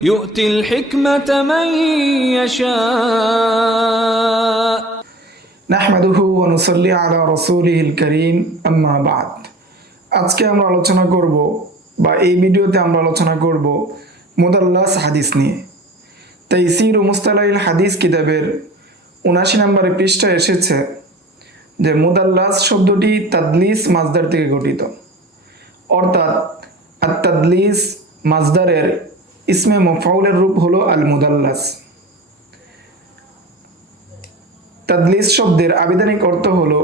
يؤتي الحكمة من يشاء নাহমাদুহু ওয়া নুসাল্লি আলা রাসূলিহিল কারীম আম্মা বা'দ। আজকে আমরা আলোচনা করব বা এই ভিডিওতে আমরা আলোচনা করব মুদাল্লাস হাদিস নিয়ে। তাইসির ও মুস্তালাহিল হাদিস কিতাবের ৭৯ নম্বরের পৃষ্ঠায় এসেছে যে মুদাল্লাস শব্দটি তাদলিস মাজদার থেকে গঠিত, অর্থাৎ আত-তাদলিস মাজদারের ইসমে মাফউলের রূপ হলো আল মুদাল্লাস। তাদলিস শব্দের আবিধানিক অর্থ হলো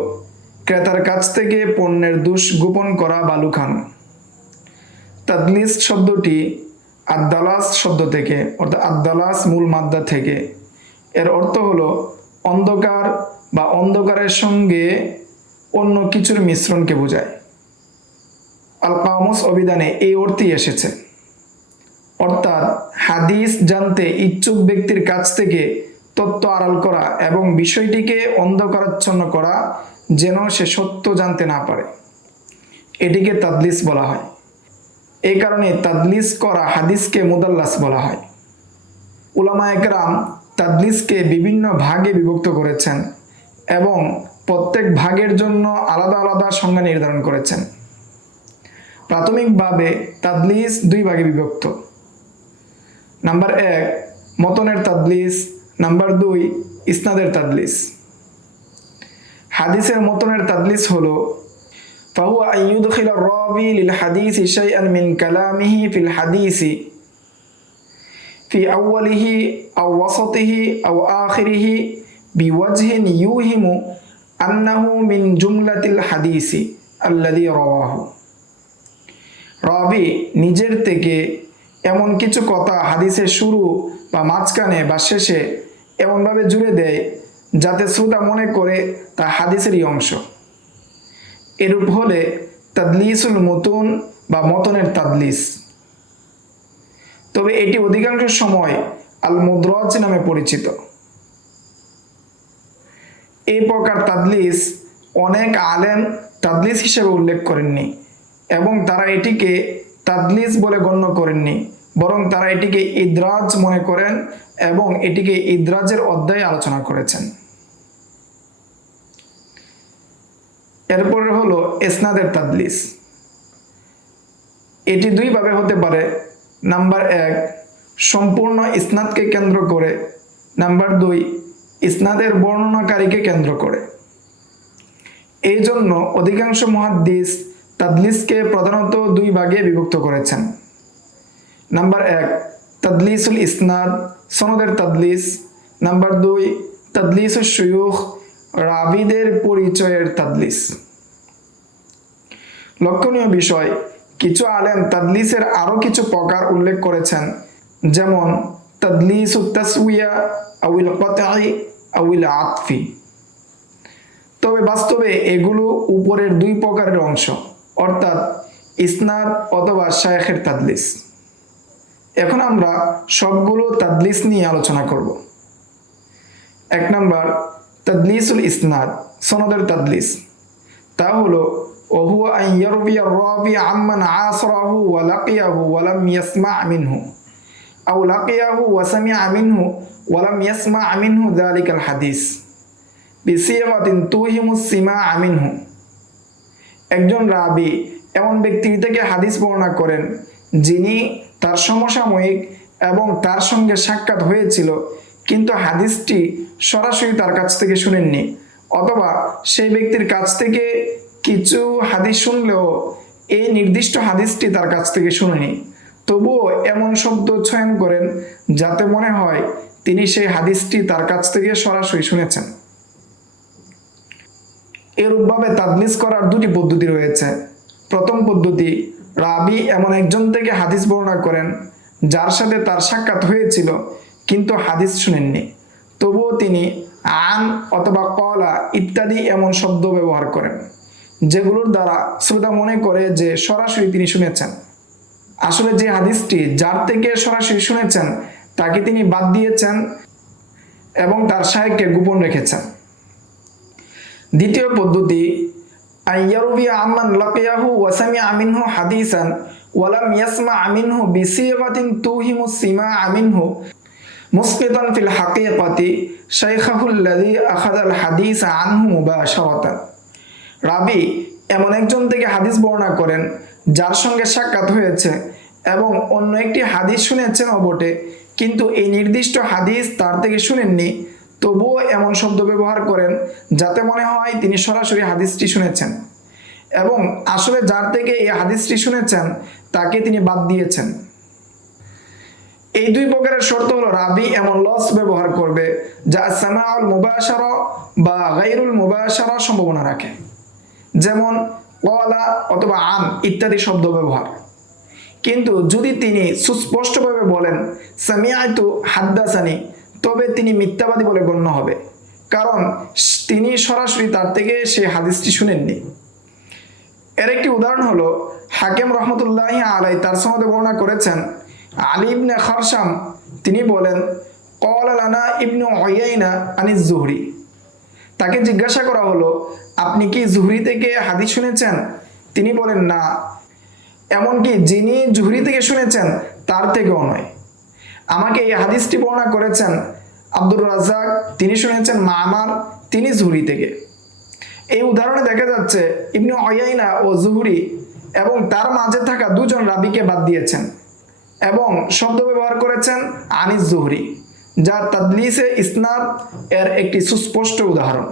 ক্রেতার কাছ থেকে পণ্যের দোষ গোপন করা বা লুকানো। তাদলিস শব্দটি আদ-দালাস শব্দ থেকে, অর্থাৎ আদ-দালাস মূল মাদ্দা থেকে। এর অর্থ হলো অন্ধকার বা অন্ধকারের সঙ্গে অন্য কিছুর মিশ্রণকে বোঝায়। আল কামুস অভিধানে এই অর্থই এসেছে, অর্থাৎ হাদিস জানতে ইচ্ছুক ব্যক্তির কাছ থেকে তথ্য আড়াল করা এবং বিষয়টিকে অন্ধকারাচ্ছন্ন করা যেন সে সত্য জানতে না পারে, এটিকে তাদলিস বলা হয়। এই কারণে তাদলিস করা হাদিসকে মুদাল্লাস বলা হয়। উলামায়ে কেরাম তাদলিসকে বিভিন্ন ভাগে বিভক্ত করেছেন এবং প্রত্যেক ভাগের জন্য আলাদা আলাদা সংজ্ঞা নির্ধারণ করেছেন। প্রাথমিকভাবে তাদলিস দুই ভাগে বিভক্ত। নাম্বার ১ মতনের তাদলিস, নাম্বার ২ ইসনাদের তাদলিস। হাদিসের মতনের তাদলিস হলো ফাহুয়া আন ইউদখিলা আর-রাবি লিল হাদিসি শাইআন মিন কালামিহি ফিল হাদিসি ফি আউয়ালিহি আও ওয়াসাতিহি আও আখিরিহি বিওয়াজহিন ইউহিমু আন্নাহু মিন জুমলাতিল হাদিসি আল্লাযী রাওয়াহু। রাবি নিজের থেকে এমন কিছু কথা হাদিসের শুরু বা মাঝখানে বা শেষে এমনভাবে জুড়ে দেয় যাতে শ্রোতা মনে করে তা হাদিসেরই অংশ। এরূপ হলে তাদলিসুল মুতুন বা মতনের তাদলিস। তবে এটি অধিকাংশ সময় আল মুদরাজ নামে পরিচিত। এই প্রকার তাদলিস অনেক আলেম তাদলিস হিসেবে উল্লেখ করেননি এবং তারা এটিকে তাদলিস বলে গণ্য করেননি, বরং তারা এটিকে ইদরাজ মনে করেন এবং এটিকে ইদরাজের অধ্যায়ে আলোচনা করেছেন। এরপরে হলো ইসনাদের তাদলিস। এটি দুইভাবে হতে পারে। নাম্বার ১ সম্পূর্ণ ইসনাদকে কেন্দ্র করে, নাম্বার ২ ইসনাদের বর্ণনাকারীকে কেন্দ্র করে। এই জন্য অধিকাংশ মুহাদ্দিস তাদলিসকে প্রধানত দুই ভাগে বিভক্ত করেছেন। নাম্বার ১ তাদলিসুল ইসনাদ, সনদের তাদলিস। নাম্বার ২ তাদলিসুল শুয়ুখ, রাবীদের পরিচয়ের তাদলিস। লক্ষণীয় বিষয়, কিছু আলেম তাদলিসের আরো কিছু প্রকার উল্লেখ করেছেন, যেমন তাদলিসুত তাসউইয়া আউল কতঈ আউল আতফি। তবে বাস্তবে এগুলো উপরের দুই প্রকারের অংশ, অর্থাৎ ইসনাদ অথবা শায়খের তাদলিস। এখন আমরা সবগুলো তাদলিস নিয়ে আলোচনা করব। ১ নাম্বার তাদলিসুল ইসনাদ, সনদের তাদলিস। তা হলো ওহুয়া আন ইয়ারবিয়া আর-রাবি আম্মান আসারাহু ওয়া লাকিয়াহু ওয়া লাম ইয়াসমা' মিনহু আও লাকিয়াহু ওয়া সামি'a মিনহু ওয়া লাম ইয়াসমা' মিনহু যালিকাল হাদিস বিসিগাতিন তুহিমুস সিমা'a মিনহু। একজন রাবি এমন ব্যক্তি থেকে হাদিস বর্ণনা করেন যিনি তার সমসাময়িক এবং তার সঙ্গে সাক্ষাৎ হয়েছিল, কিন্তু হাদিসটি সরাসরি তার কাছ থেকে শুনেননি, অথবা সেই ব্যক্তির কাছ থেকে কিছু হাদিস শুনলেও এই নির্দিষ্ট হাদিসটি তার কাছ থেকে শুনেনি, তবুও এমন শব্দ চয়ন করেন যাতে মনে হয় তিনি সেই হাদিসটি তার কাছ থেকে সরাসরি শুনেছেন। এরূপভাবে তাদলিস করার দুটি পদ্ধতি রয়েছে। প্রথম পদ্ধতি, রাবি এমন একজন থেকে হাদিস বর্ণনা করেন যার সাথে তার সাক্ষাৎ হয়েছিল কিন্তু হাদিস শুনেননি, তবুও তিনি আন অথবা কলা ইত্যাদি এমন শব্দ ব্যবহার করেন যেগুলোর দ্বারা শ্রোতা মনে করে যে সরাসরি তিনি শুনেছেন। আসলে যে হাদিসটি যার থেকে সরাসরি শুনেছেন তাকে তিনি বাদ দিয়েছেন এবং তার শায়খকে গোপন রেখেছেন। দ্বিতীয় পদ্ধতি, আন ইয়ারবিয়া আম্মান লাকিয়াহু ওয়া সামি'a মিনহু হাদিসান ওয়ালাম ইয়াসমা মিনহু বিসিগাতিন তুহিমু সিমাআ মিনহু মুসকিতান ফিল হাকিকাতি শাইখাহুল্লাযী আখাযাল হাদিস আনহু মুবাশারাতান। রাবী এমন একজন থেকে হাদিস বর্ণনা করেন যার সঙ্গে সাক্ষাৎ হয়েছে এবং অন্য একটি হাদিস শুনেছেন বটে, কিন্তু এই নির্দিষ্ট হাদিস তার থেকে শুনেননি, তবুও এমন শব্দ ব্যবহার করেন যাতে মনে হয় তিনি সরাসরি হাদিসটি শুনেছেন এবং আসলে যার থেকে এই হাদিসটি শুনেছেন তাকে তিনি বাদ দিয়েছেন। এই দুই প্রকারের শর্ত হলো রাবী এমন লফজ ব্যবহার করবে যা সামাউল মুবাশারা বা গায়রুল মুবাশারা সম্ভাবনা রাখে, যেমন ক্বালা অথবা আন ইত্যাদি শব্দ ব্যবহার। কিন্তু যদি তিনি সুস্পষ্টভাবে বলেন সামিআতু হাদ্দাসানি, তবে তিনি মিথ্যাবাদী বলে গণ্য হবে, কারণ তিনি সরাসরি তার থেকে সেই হাদিসটি শুনেননি। এর একটি উদাহরণ হলো হাকিম রহমতুল্লাহি আলাইহি তার সনদে বর্ণনা করেছেন আলী ইবনে খারশাম তিনি বলেন ক্বালা লানা ইবনু উয়াইনা আনিজ জুহরি। তাকে জিজ্ঞাসা করা হলো, আপনি কি জুহরি থেকে হাদিস শুনেছেন? তিনি বলেন, না, এমনকি যিনি জুহরি থেকে শুনেছেন তার থেকেও নয়। আমাকে এই হাদিসটি বর্ণনা করেছেন আব্দুর রাজ্জাক, তিনি শুনেছেন মামার, তিনি জুহরি থেকে। এই উদাহরণে দেখা যাচ্ছে ইবনে উয়াইনা ও জুহরি এবং তার মাঝে থাকা দুজন রাবীকে বাদ দিয়েছেন এবং শব্দ ব্যবহার করেছেন আনিস জুহরি, যা তাদলিসে ইসনাদ এর একটি সুস্পষ্ট উদাহরণ।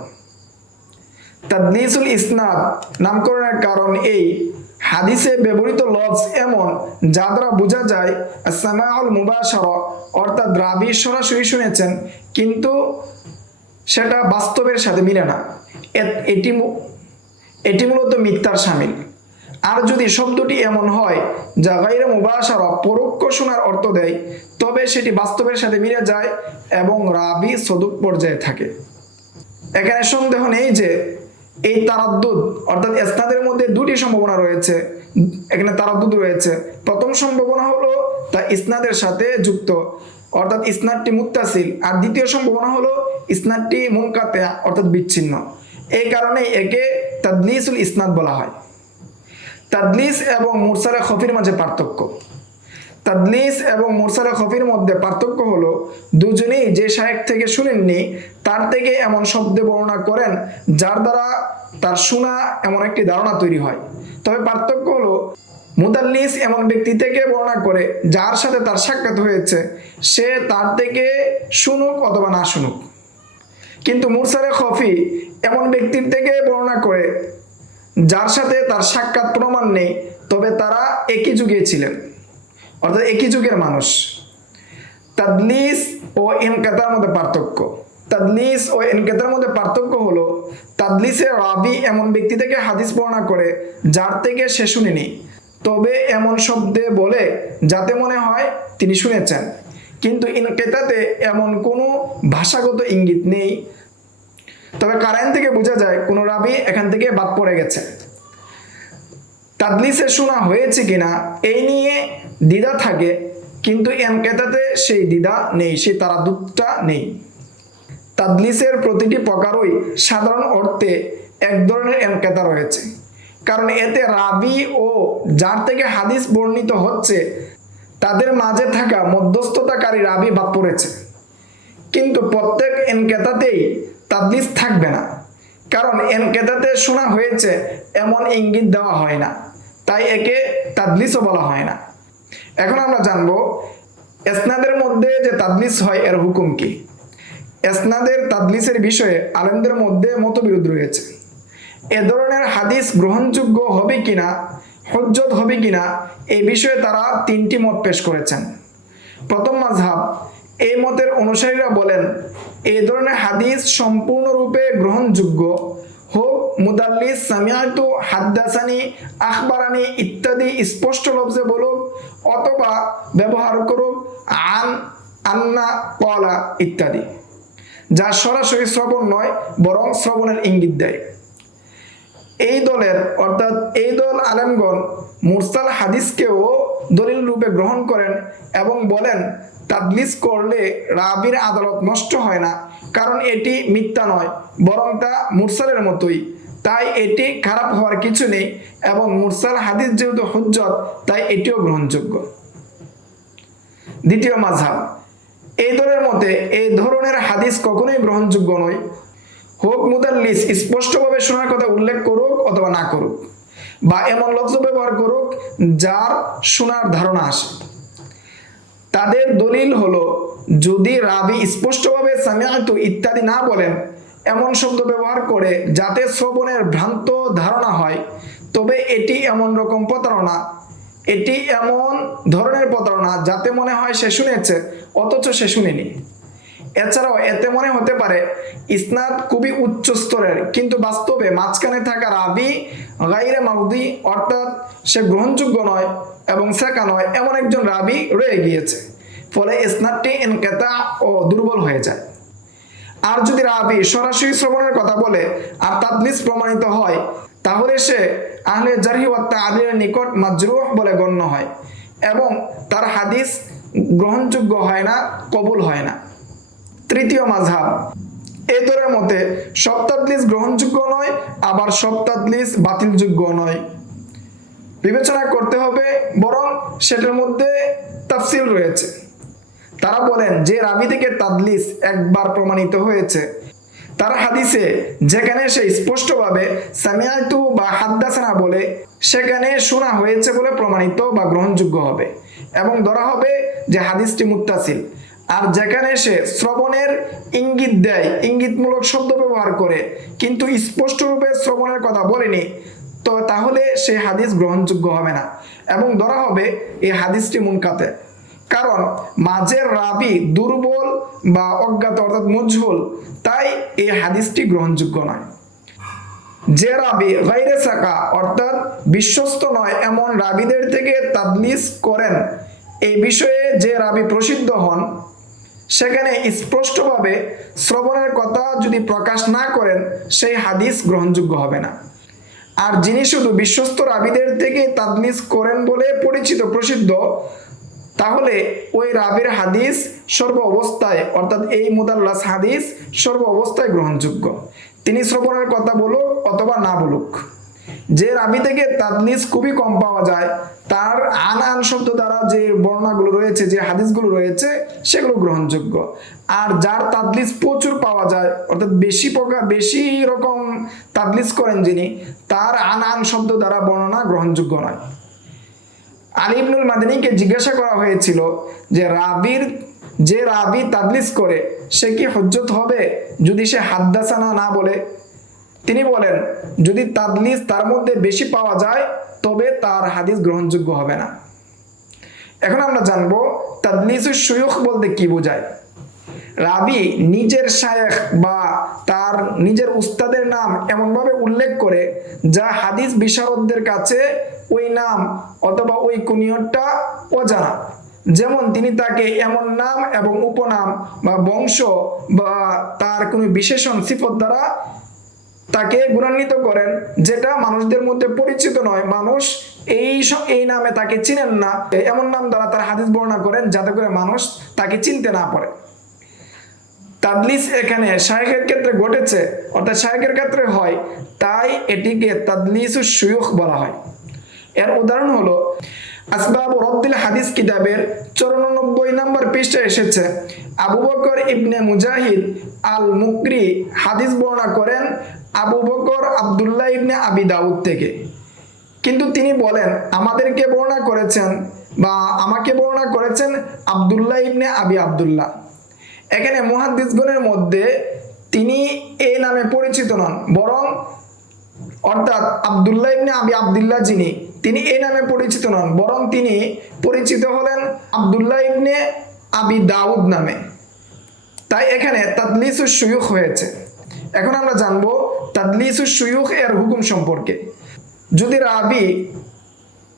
তাদলিসুল ইসনাদ নামকরণের কারণ এই হাদিসে ব্যবহৃত লফজ এমন যা দ্বারা বোঝা যায় সামাউল মুবাশারা, অর্থাৎ রাবী সরাসরি শুনেছেন কিন্তু সেটা বাস্তবের সাথে মিলে না, এটি মূলত মিথ্যার শামিল। আর যদি শব্দটি এমন হয় যা গায়রে মুবাশারা পরোক্ষ শোনার অর্থ দেয়, তবে সেটি বাস্তবের সাথে মিলে যায় এবং রাবী সদুক পর্যায়ে থাকে। এখানে সন্দেহ নেই যে এই তারাদ্দুদ অর্থাৎ ইসনাদের মধ্যে দুটি সম্ভাবনা রয়েছে, এখানে তারাদ্দুদ রয়েছে। প্রথম সম্ভাবনা হলো তা ইসনাদের সাথে যুক্ত, অর্থাৎ ইসনাদটি মুত্তাসিল, আর দ্বিতীয় সম্ভাবনা হলো ইসনাদটি মুনকাতি অর্থাৎ বিচ্ছিন্ন। এই কারণে একে তাদলিসুল ইসনাদ বলা হয়। তাদলিস এবং মুরসালে খফির মাঝে পার্থক্য। তাদলিস এবং মুরসালে খফির মধ্যে পার্থক্য হলো দুজনেই যে শায়েখ থেকে শুনেননি তার থেকে এমন শব্দে বর্ণনা করেন যার দ্বারা তার শোনা এমন একটি ধারণা তৈরি হয়। তবে পার্থক্য হলো মুদাল্লিস এমন ব্যক্তি থেকে বর্ণনা করে যার সাথে তার সাক্ষাৎ হয়েছে, সে তার থেকে শুনুক অথবা না শুনুক। কিন্তু মুরসালে খফি এমন ব্যক্তির থেকে বর্ণনা করে যার সাথে তার সাক্ষাৎ প্রমাণ নেই, তবে তারা একই যুগে ছিলেন, অর্থাৎ একই যুগের মানুষ। তাদলিস ও ইনকাতার মধ্যে পার্থক্য। তাদলিস ও ইনকাতার মধ্যে পার্থক্য হলো তাদলিসে রাবী এমন ব্যক্তি থেকে হাদিস বর্ণনা করে যার থেকে সে শুনেনি, তবে এমন শব্দে বলে যাতে মনে হয় তিনি শুনেছেন, কিন্তু ইনকাতাতে এমন কোনো ভাষাগত ইঙ্গিত নেই, তবে কারাইন থেকে বোঝা যায় কোন রাবী এখান থেকে বাদ পড়ে গেছে। তাদলিসে শোনা হয়েছে কিনা এই নিয়ে দ্বিধা থাকে, কিন্তু ইনকাতাতে সেই দ্বিধা নেই, সেই তারাদ্দুদটা নেই। তাদলিসের প্রতিটি প্রকারই সাধারণ অর্থে এক ধরনের ইনকাতা রয়েছে, কারণ এতে রাবী ও যার থেকে হাদিস বর্ণিত হচ্ছে তাদের মাঝে থাকা মধ্যস্থতাকারী রাবী বাদ পড়েছে। কিন্তু প্রত্যেক ইনকাতাতেই তাদলিস থাকবে না, কারণ ইনকাতাতে শোনা হয়েছে এমন ইঙ্গিত দেওয়া হয় না, তাই একে তাদলিসও বলা হয় না। এখন আমরা জানবো ইসনাদের মধ্যে যে তাদলিস হয় এর হুকুম কি। ইসনাদের তাদলিসের বিষয়ে আলেমদের মধ্যে মতবিরোধ রয়েছে। এ ধরনের হাদিস গ্রহণযোগ্য হবে কিনা, হুজ্জত হবে কিনা, এই বিষয়ে তারা তিনটি মত পেশ করেছেন। প্রথম মাযহাব, এই মতের অনুসারীরা বলেন এই ধরনের হাদিস সম্পূর্ণরূপে গ্রহণযোগ্য হোক মুদাল্লিস সামিআতু হাদ্দাসানি আখবারানি ইত্যাদি স্পষ্ট লফজে বলুক অথবা ব্যবহার করুক আন আন্না ক্বালা ইত্যাদি, যা সরাসরি শ্রবণ নয় বরং শ্রবণের ইঙ্গিত দেয়। এই দলের অর্থাৎ এই দল আলেমগণ মুরসাল হাদিসকেও দলিল রূপে গ্রহণ করেন এবং বলেন তাদলিস করলে রাবীর আদালত নষ্ট হয় না, কারণ এটি মিথ্যা নয় বরং তা মুরসালের মতোই, তাই এটি খারাপ হওয়ার কিছু নেই, এবং মুরসাল হাদিস যেহেতু হুজ্জত তাই এটিও গ্রহণযোগ্য। দ্বিতীয় মাযহাব, এই দলের মতে এই ধরনের হাদিস কখনোই গ্রহণযোগ্য নয়, হোক মুদাল্লিস স্পষ্টভাবে শোনার কথা উল্লেখ করুক অথবা না করুক, বা এমন লফজ ব্যবহার করুক যার শোনার ধারণা আসে। তাদের দলিল হলো, যদি রাবি স্পষ্টভাবে সামিআতু ইত্যাদি না বলেন, এমন শব্দ ব্যবহার করে যাতে শ্রবণের ভ্রান্ত ধারণা হয়, তবে এটি এমন রকম প্রতারণা, এটি এমন ধরনের প্রতারণা যাতে মনে হয় সে শুনেছে অথচ সে শুনেনি। এছাড়াও এতে মনে হতে পারে ইসনাদ খুবই উচ্চ স্তরের, কিন্তু বাস্তবে মাঝখানে থাকা রাবি গায়রে মারদি, অর্থাৎ সে গ্রহণযোগ্য নয় এবং সাকা নয়, এমন একজন রাবি রয়ে গিয়েছে, ফলে ইসনাদটি ইনকিতা ও দুর্বল হয়ে যায়। আর যদি রাবি সরাসরি শ্রবণের কথা বলে আর তাদলিস প্রমাণিত হয়, তাহলে সে আহলে জারহি ওয়া তা'দীলের নিকট মাজরুহ বলে গণ্য হয় এবং তার হাদিস গ্রহণযোগ্য হয় না, কবুল হয় না। তৃতীয় মাযহাব, এই দলের মতে সব তাদলিস গ্রহণযোগ্য নয়, আবার সব তাদলিস বাতিলযোগ্য নয়। বিবেচনা করতে হবে, বরং সেটার মধ্যে তাফসিল রয়েছে। তারা বলেন, যে রাবি থেকে তাদলিস একবার প্রমাণিত হয়েছে, তার হাদিসে যেখানে সে স্পষ্টভাবে সামিআতু বা হাদ্দাসানা বলে, সেখানে শোনা হয়েছে বলে প্রমাণিত বা গ্রহণযোগ্য হবে এবং ধরা হবে যে হাদিসটি মুত্তাসিল। আর যেখানে সে শ্রবণের ইঙ্গিত দেয়, ইঙ্গিতমূলক শব্দ ব্যবহার করে, কিন্তু স্পষ্টরূপে শ্রবণের কথা বলেনি, তো তাহলে সেই হাদিস গ্রহণযোগ্য হবে না এবং ধরা হবে এই হাদিসটি মুনকাতে। কারণ মাঝের রাবি দুর্বল বা অজ্ঞাত অর্থাৎ মজহুল, তাই এই হাদিসটি গ্রহণযোগ্য নয়। যে রাবি গায়রে সাকা অর্থাৎ বিশ্বস্ত নয় এমন রাবিদের থেকে তাদলিস করেন, এই বিষয়ে যে রাবি প্রসিদ্ধ হন, সেখানে স্পষ্টভাবে শ্রবণের কথা যদি প্রকাশ না করেন, সেই হাদিস গ্রহণযোগ্য হবে না। আর যিনি শুধু বিশ্বস্ত রাবিদের থেকে তাদলিস করেন বলে পরিচিত প্রসিদ্ধ, তাহলে ওই রাবির হাদিস সর্ব অবস্থায় অর্থাৎ এই মুদাল্লাস হাদিস সর্ব অবস্থায় গ্রহণযোগ্য, তিনি শ্রবণের কথা বলুক অথবা না বলুক। যে রাবি থেকে তাদলিস খুবই কম পাওয়া যায়, তার আন শব্দ দ্বারা যে বর্ণনাগুলো রয়েছে, যে হাদিসগুলো রয়েছে, সেগুলো গ্রহণযোগ্য। আর যার তাদলিস প্রচুর পাওয়া যায় অর্থাৎ বেশি রকম তাদলিস করেন যিনি, তার আন শব্দ দ্বারা বর্ণনা গ্রহণযোগ্য নয়। আলী ইবনুল মাদানীকে জিজ্ঞাসা করা হয়েছিল যে রাবি তাদলিস করে সে কি হুজ্জত হবে যদি সে হাদ্দাসানা না বলে? তিনি বলেন, যদি তাদলিস তার মধ্যে বেশি পাওয়া যায় তবে তার হাদিস গ্রহণযোগ্য হবে না। এখন আমরা জানবো তাদলিসুশ শুয়ুখ বলতে কি বোঝায়। রাবি নিজের শায়েখ বা তার নিজের উস্তাদের নাম এমনভাবে উল্লেখ করে যা হাদিস বিশারদদের কাছে ওই নাম অথবা ওই কুনিয়তটা অজানা। যেমন তিনি তাকে এমন নাম এবং উপনাম বা বংশ বা তার কোনো বিশেষণ সিফত দ্বারা তাকে গুণান্বিত করেন, যেটা মানুষদের মধ্যে পরিচিত নয়, মানুষ এই নামে তাকে চিনেন না, এমন নাম দ্বারা তার হাদিস বর্ণনা করেন যাতে করে মানুষ তাকে চিনতে না পারে। তাদলিস এখানে শায়েখের ক্ষেত্রে ঘটেছে অর্থাৎ শায়েখের ক্ষেত্রে হয়, তাই এটিকে তাদলিসুশ শুয়ুখ বলা হয়। এর উদাহরণ হলো আসবাব রদ্দিল হাদিস কিতাবের 94 নম্বর পৃষ্ঠায় এসেছে, আবু বকর ইবনে মুজাহিদ আল মুকরি হাদিস বর্ণনা করেন আবু বকর আব্দুল্লাহ ইবনে আবি দাউদ থেকে, কিন্তু তিনি বলেন আমাকে বর্ণনা করেছেন আব্দুল্লাহ ইবনে আবি আব্দুল্লাহ। এখানে মুহাদ্দিসগণের মধ্যে তিনি এই নামে পরিচিত নন, বরং অর্থাৎ আব্দুল্লাহ ইবনে আবি আব্দুল্লাহ তিনি এই নামে পরিচিত নন, বরং তিনি পরিচিত হলেন আব্দুল্লাহ ইবনে আবি দাউদ নামে। তাই এখানে তাদলিসুশ শুয়ুখ হয়েছে। এখন আমরা জানবো তাদলিসুশ শুয়ুখ এর হুকুম সম্পর্কে। যদি রাবি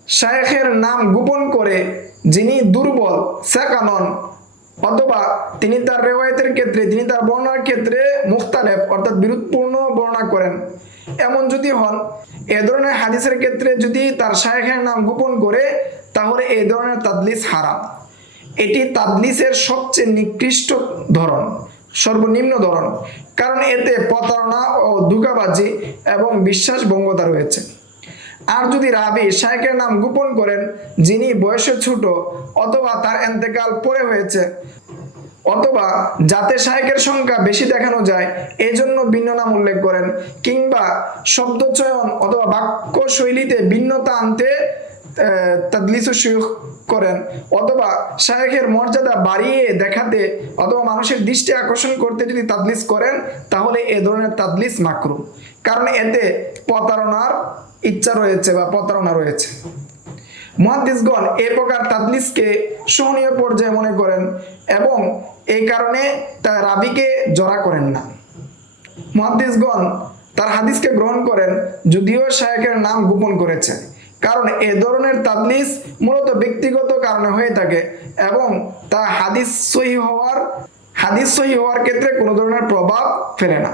শায়েখের নাম গোপন করে, যিনি দুর্বল সাকা নন, অথবা তিনি তার রিওয়ায়াতের ক্ষেত্রে, তিনি তার বর্ণনার ক্ষেত্রে মুখতালেফ অর্থাৎ বিরোধপূর্ণ বর্ণনা করেন, এমন যদি হন, এ ধরনের হাদিসের ক্ষেত্রে যদি তার শায়েখের নাম গোপন করে, তাহলে এই ধরনের তাদলিস হারাম। এটি তাদলিসের সবচেয়ে নিকৃষ্ট ধরন, সর্বনিম্ন ধরন, কারণ এতে প্রতারণা ও ধোঁকাবাজি এবং বিশ্বাসভঙ্গতা রয়েছে। আর যদি রাবি শায়েখের নাম গোপন করেন যিনি বয়সে ছোট অথবা তার ইন্তেকাল পরে হয়েছে, অথবা যাতে শায়েখের সংখ্যা বেশি দেখানো যায় এজন্য ভিন্ন নাম উল্লেখ করেন, কিংবা শব্দচয়ন অথবা বাক্য শৈলীতে ভিন্নতা আনতে তাদলিস শুরু করেন, অথবা শায়েখের মর্যাদা বাড়িয়ে দেখাতে অথবা মানুষের দৃষ্টি আকর্ষণ করতে যদি তাদলিস করেন, তাহলে এ ধরনের তাদলিস মাকরুহ, কারণ এতে প্রতারণার ইচ্ছা রয়েছে বা প্রতারণা রয়েছে। মুহাদ্দিসগণ এই প্রকার তাদলিসকে সহনীয় পর্যায়ে মনে করেন এবং এই কারণে তার রাবিকে জড়া করেন না। মুহাদ্দিসগণ তার হাদিসকে গ্রহণ করেন যদিও শায়েখের নাম গোপন করেছে, কারণ এ ধরনের তাদলিস মূলত ব্যক্তিগত কারণে হয়ে থাকে এবং তা হাদিস সহিহ হওয়ার ক্ষেত্রে কোনো ধরনের প্রভাব ফেলে না।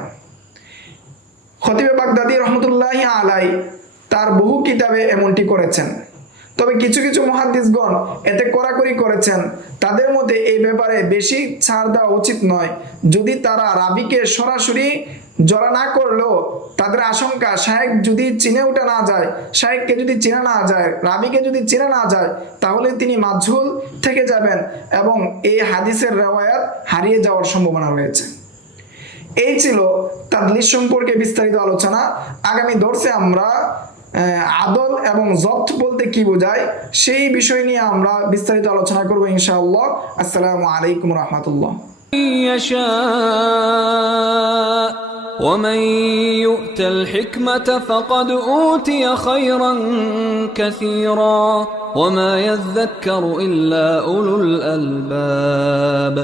খতিবে বাগদাদী রহমতুল্লাহি আলাইহি তার বহু কিতাবে এমনটি করেছেন, তবে কিছু কিছু মুহাদ্দিসগণ এতে কড়াকড়ি করেছেন। তাদের মতে এই ব্যাপারে বেশি ছাড় দেওয়া উচিত নয়। যদি তারা রাবিকে সরাসরি জড়া না করলেও তাদের আশঙ্কা শায়েখ যদি শায়েখকে যদি চেনা না যায়, রাবিকে যদি চেনা না যায়, তাহলে তিনি মাজহুল থেকে যাবেন এবং এই হাদিসের রিওয়ায়াত হারিয়ে যাওয়ার সম্ভাবনা রয়েছে। এই ছিল তাদলিস সম্পর্কে বিস্তারিত আলোচনা। আগামী দর্সে আমরা আদল এবং জব্ত বলতে কি বোঝায় সেই বিষয় নিয়ে আমরা বিস্তারিত আলোচনা করব ইনশাআল্লাহ। আসসালামু আলাইকুম রাহমাতুল্লাহ। ومن يؤت الحكمة فقد أوتي خيرا كثيرا وما يذكر إلا أولو الألباب